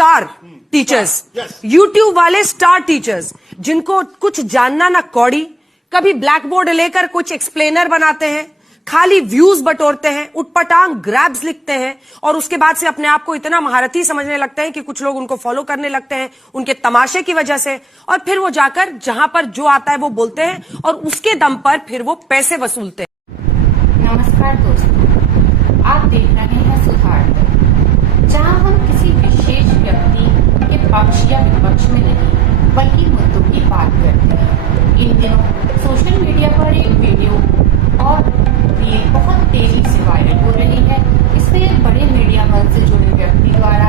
Star teachers, YouTube वाले star teachers, जिनको कुछ जानना ना कौड़ी, कभी ब्लैक बोर्ड लेकर कुछ एक्सप्लेनर बनाते हैं, खाली व्यूज बटोरते हैं, उटपटांग ग्रैब्स लिखते हैं और उसके बाद से अपने आप को इतना महारथी समझने लगते हैं कि कुछ लोग उनको फॉलो करने लगते हैं उनके तमाशे की वजह से, और फिर वो जाकर जहां पर जो आता है वो बोलते हैं और उसके दम पर फिर वो पैसे वसूलते हैं। नमस्कार दोस्तों, आप देख रहे हैं सुधार, जहां हम किसी विशेष व्यक्ति के पक्ष या विपक्ष में नहीं बल्कि मुद्दों की बात करते हैं। इन दिनों सोशल मीडिया पर एक वीडियो और रील बहुत तेजी से वायरल हो रही है। इसमें एक बड़े मीडिया मंच से जुड़े व्यक्ति द्वारा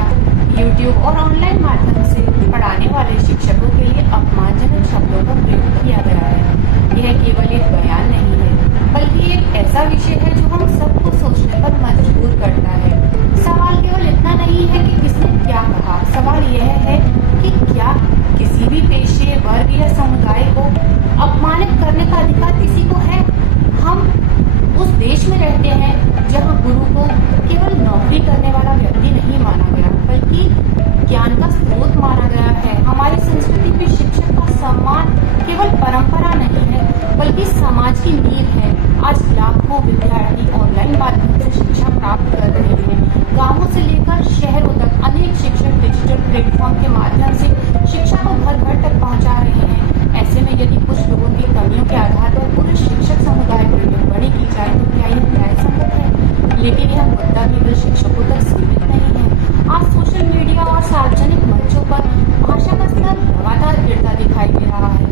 यूट्यूब और ऑनलाइन माध्यम से पढ़ाने वाले शिक्षकों के लिए अपमानजनक शब्दों का प्रयोग किया गया है। यह केवल एक बयान नहीं है बल्कि एक ऐसा विषय है जो हम सबको सोचने पर मजबूर करता है। सवाल केवल इतना नहीं है कि किसने क्या कहा, सवाल यह है कि क्या किसी भी पेशे, वर्ग या समुदाय को अपमानित करने का अधिकार किसी को है। हम उस देश में रहते हैं जहां गुरु को केवल नौकरी करने वाला व्यक्ति नहीं माना गया बल्कि ज्ञान का स्रोत माना गया है। हमारी संस्कृति में शिक्षक का सम्मान केवल परंपरा नहीं है बल्कि समाज की नींव है। आज लाखों विद्यार्थी ऑनलाइन माध्यम से शिक्षा प्राप्त कर रहे हैं। गांवों से लेकर शहरों तक अनेक शिक्षक डिजिटल प्लेटफॉर्म के माध्यम से शिक्षा को घर घर तक पहुंचा रहे हैं। ऐसे में यदि कुछ लोगों की कमियों के आधार पर पूरे शिक्षक समुदाय पर टिप्पणी की जाए तो क्या यह न्यायसंगत है? लेकिन यह मुद्दा केवल शिक्षकों तक सीमित नहीं है। आज सोशल मीडिया और सार्वजनिक मंचों पर भाषा का स्तर लगातार गिरता दिखाई दे रहा है।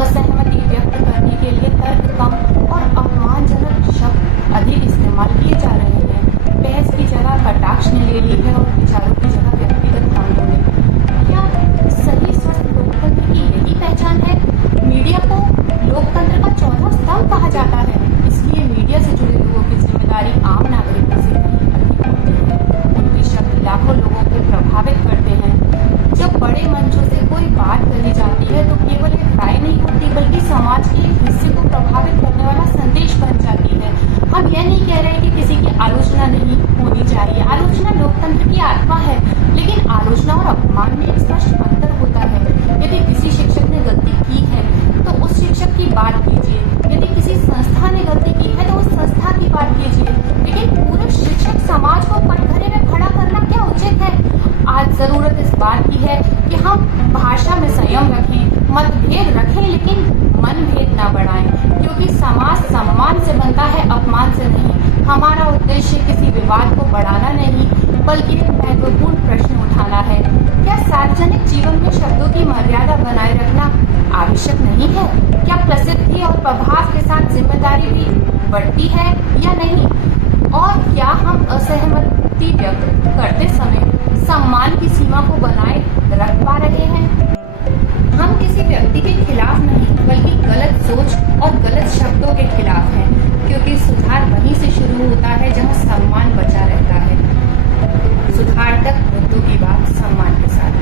असहमति व्यक्त करने के लिए तर्क कम और अपमानजनक शब्द अधिक इस्तेमाल किए जा रहे हैं। बहस की जगह कटाक्ष ने ले ली है और विचारों की जगह व्यक्तिगत भावनाओं ने। क्या सही स्वस्थ लोकतंत्र की यही पहचान है? मीडिया को लोकतंत्र का चौथा स्तंभ कहा जाता है, इसलिए मीडिया से जुड़े लोगों की जिम्मेदारी आम नागरिकों से कहीं अधिक होती है। उनके शब्द लाखों लोगों को प्रभावित करते हैं। जब बड़े मंचों से कोई बात कही जाती है तो केवल एक राय नहीं होती बल्कि समाज के एक हिस्से को प्रभावित करने वाला संदेश बन जाती है। हम यह नहीं कह रहे कि किसी की आलोचना नहीं होनी चाहिए। आलोचना लोकतंत्र की आत्मा है, लेकिन आलोचना और अपमान में एक स्पष्ट अंतर होता है। यदि किसी शिक्षक ने गलती की है तो उस शिक्षक की बात कीजिए, यदि किसी संस्था ने गलती की है तो उस संस्था की बात कीजिए, लेकिन पूरे शिक्षक समाज को कटघरे में खड़ा करना क्या उचित है? आज जरूरत इस बात की है कि हम भाषा में संयम रखें, मतभेद रखें, लेकिन मनभेद न बढ़ाएं, क्योंकि समाज सम्मान से बनता है, अपमान से नहीं। हमारा उद्देश्य किसी विवाद को बढ़ाना नहीं बल्कि एक महत्वपूर्ण प्रश्न उठाना है। क्या सार्वजनिक जीवन में शब्दों की मर्यादा बनाए रखना आवश्यक नहीं है? क्या प्रसिद्धि और प्रभाव के साथ जिम्मेदारी भी बढ़ती है या नहीं? और क्या हम असहमति व्यक्त करते समय सम्मान की सीमा को बनाए रख पा रहे हैं? हम किसी व्यक्ति के खिलाफ नहीं बल्कि गलत सोच और गलत शब्दों के खिलाफ हैं, क्योंकि सुधार वहीं से शुरू होता है जहां सम्मान बचा रहता है। सुधार तक मुद्दों की बात सम्मान के साथ।